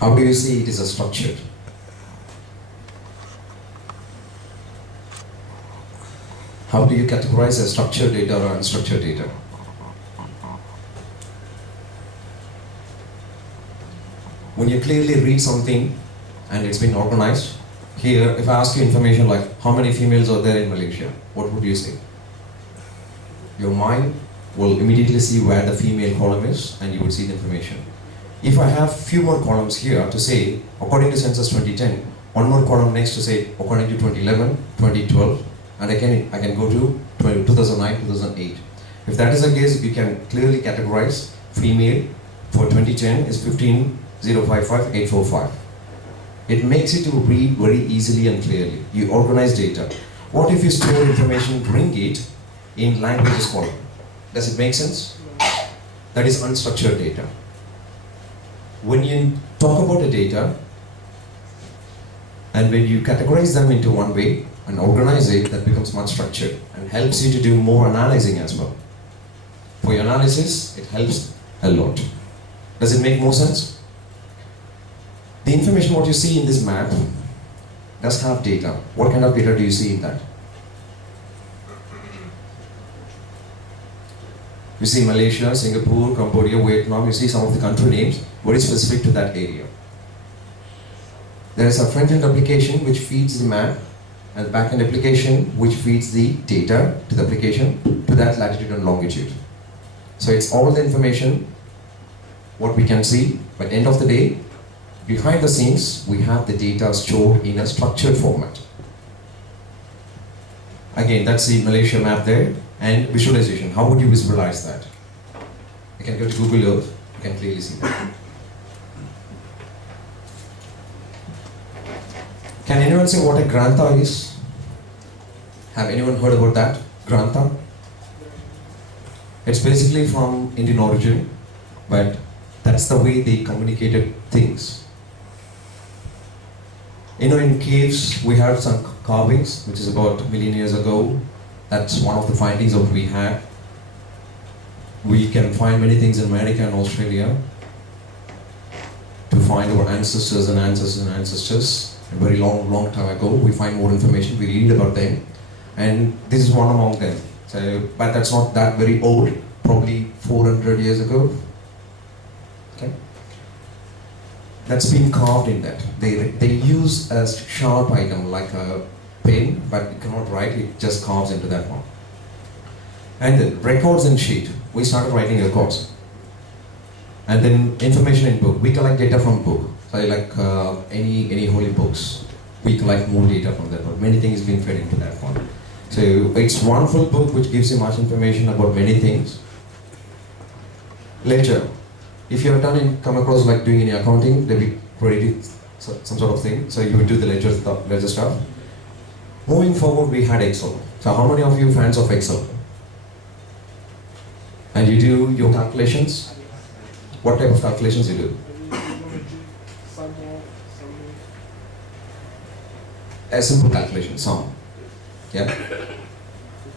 How do you see it is a structured? How do you categorize a structured data or unstructured data? When you clearly read something and it's been organized, here, if I ask you information like how many females are there in Malaysia, what would you say? Your mind will immediately see where the female column is and you would see the information. If I have few more columns here to say, according to census 2010, one more column next to say, according to 2011, 2012, and I can go to 2009, 2008. If that is the case, you can clearly categorize female for 2010 is 15,055,845. It makes it to read very easily and clearly. You organize data. What if you store information, bring it in languages column? Does it make sense? That is unstructured data. When you talk about the data, and when you categorize them into one way and organize it, that becomes much structured and helps you to do more analyzing as well. For your analysis, it helps a lot. Does it make more sense? The information what you see in this map does have data. What kind of data do you see in that? You see Malaysia, Singapore, Cambodia, Vietnam, you see some of the country names very specific to that area. There is a front-end application which feeds the map and back-end application which feeds the data to the application to that latitude and longitude. So it's all the information what we can see, but end of the day, behind the scenes, we have the data stored in a structured format. Again, that's the Malaysia map there, and visualization. How would you visualize that? You can go to Google Earth, you can clearly see that. Can anyone say what a grantha is? Have anyone heard about that? Grantha? It's basically from Indian origin, but that's the way they communicated things. You know, in caves, we have some carvings, which is about a million years ago. That's one of the findings that we had. We can find many things in America and Australia to find our ancestors and ancestors and ancestors. A very long time ago, we find more information, we read about them. And this is one among them. So, but that's not that very old, probably 400 years ago. Okay. That's been carved in that. They use a sharp item like a pen, but it cannot write, it just carves into that one. And then records and sheet. We started writing records. And then information in book. We collect data from book. So like any holy books, we collect more data from that book. Many things being fed into that one. So it's one full book which gives you much information about many things. Ledger. If you have come across like doing any accounting, they be created some sort of thing. So you will do the ledger stuff. Moving forward, we had Excel. So how many of you fans of Excel? And you do your calculations? What type of calculations you do? A simple calculation, sum. Yeah?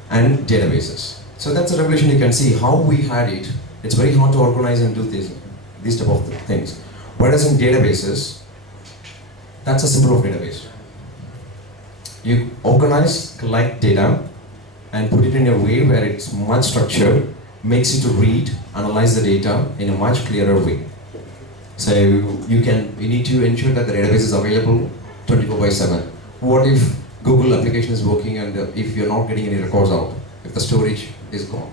And databases. So that's a revelation. You can see how we had it. It's very hard to organize and do these type of things. Whereas in databases, that's a symbol of database. You organize, collect data, and put it in a way where it's much structured, makes you to read, analyze the data in a much clearer way. So you need to ensure that the database is available 24/7. What if Google application is working and if you're not getting any records out, if the storage is gone?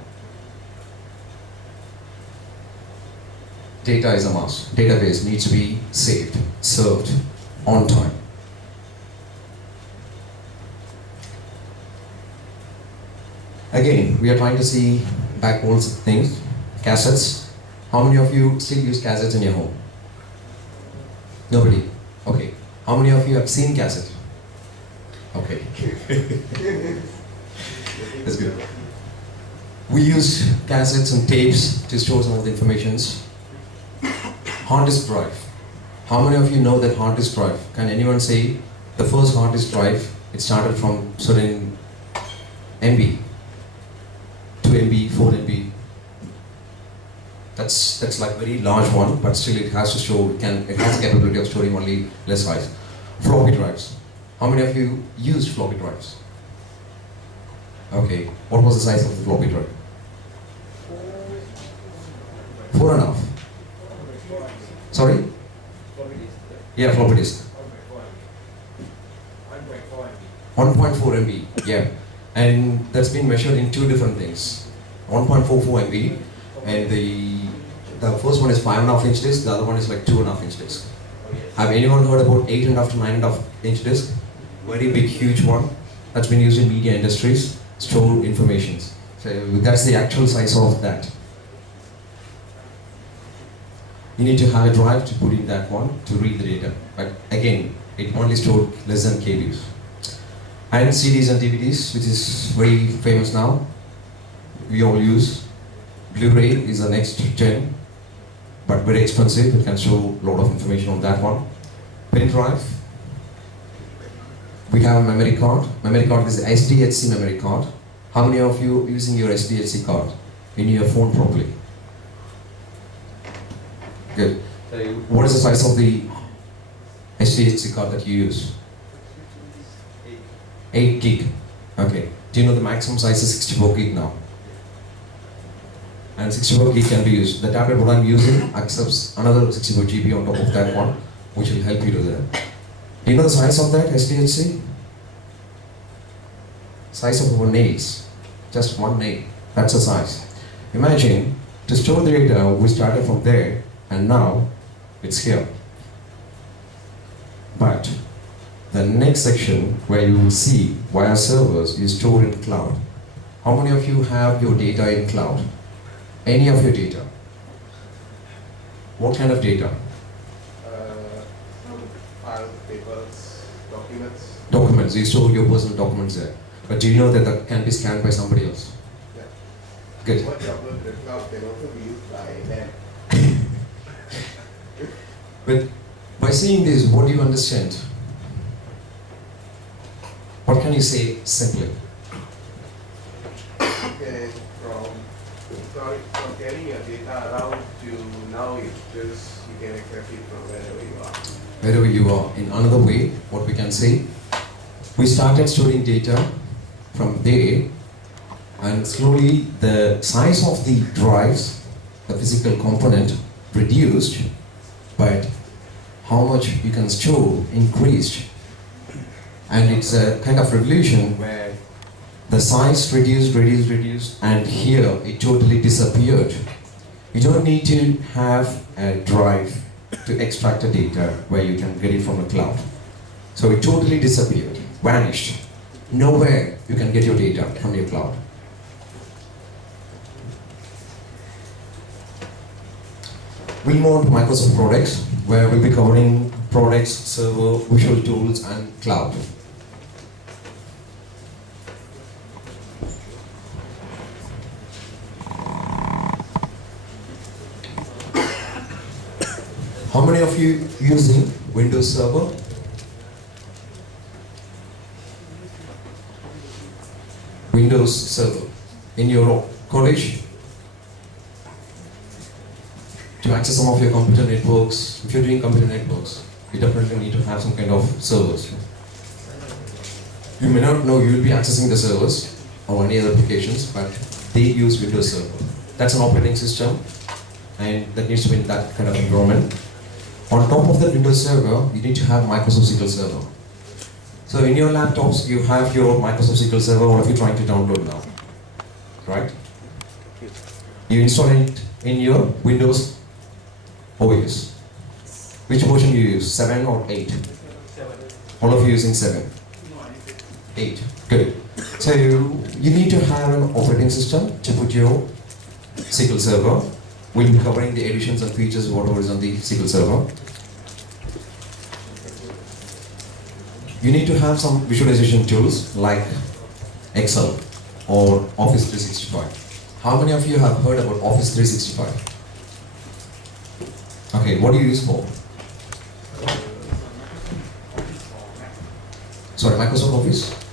Data is a must. Database needs to be saved, served on time. Again, we are trying to see backwards things. Cassettes. How many of you still use cassettes in your home? Nobody? Okay. How many of you have seen cassette? Okay. That's good. We use cassettes and tapes to store some of the informations. Hard disk drive. How many of you know that hard disk drive? Can anyone say the first hard disk drive, it started from certain MB, 2 MB, 4 MB. That's like very large one, but still it has to show, it has the capability of storing only less size. Floppy drives. How many of you used floppy drives? Okay, what was the size of the floppy drive? 4.5. Sorry? Yeah, floppy disk. 1.4 MB, yeah. And that's been measured in two different things. 1.44 MB, and the first one is 5.5 inch disk, the other one is like 2.5 inch disk. Have anyone heard about 8.5 to 9.5 inch disk? Very big, huge one that's been used in media industries, store information. So that's the actual size of that. You need to have a drive to put in that one to read the data. But again, it only stored less than KBs. And CDs and DVDs, which is very famous now. We all use. Blu-ray is the next gen, but very expensive. It can show a lot of information on that one. Pen drive. We have a memory card. Memory card is SDHC memory card. How many of you using your SDHC card in your phone properly? Good. What is the size of the SDHC card that you use? 8 gig. Okay. Do you know the maximum size is 64 gig now? And 64 gig can be used. The tablet what I'm using accepts another 64 GB on top of that one, which will help you do that. Do you know the size of that SDHC? Size of our nails. Just one nail. That's the size. Imagine, to store the data, we started from there, and now it's here. But the next section where you will see via servers is stored in cloud. How many of you have your data in cloud? Any of your data? What kind of data? Files, papers, documents. Documents. You store your personal documents there. But do you know that that can be scanned by somebody else? Yeah. Good. What you upload to the cloud can also be used by them. But by seeing this, what do you understand? What can you say simply? Okay, from carrying your data around to now it's just you can access it from wherever you are. Wherever you are. In another way, what we can say, we started storing data from there, and slowly the size of the drives, the physical component, reduced, but how much you can store increased. And it's a kind of revolution where the size reduced, and here it totally disappeared. You don't need to have a drive to extract the data where you can get it from the cloud. So it totally disappeared, vanished. Nowhere you can get your data from your cloud. We move on to Microsoft products, where we'll be covering products, server, visual tools, and cloud. How many of you using Windows Server? Windows Server in your college? To access some of your computer networks, if you're doing computer networks, you definitely need to have some kind of servers. You may not know you will be accessing the servers or any other applications, but they use Windows Server. That's an operating system, and that needs to be in that kind of environment. On top of that Windows Server, you need to have Microsoft SQL Server. So in your laptops, you have your Microsoft SQL Server. What are you trying to download now? Right? You install it in your Windows OS. Which version you use? 7 or 8? 7. All of you using 7? 8. Good. So you need to have an operating system to put your SQL Server. We'll be covering the additions and features, whatever is on the SQL Server. You need to have some visualization tools like Excel or Office 365. How many of you have heard about Office 365? Okay, what do you use for? Sorry, Microsoft Office?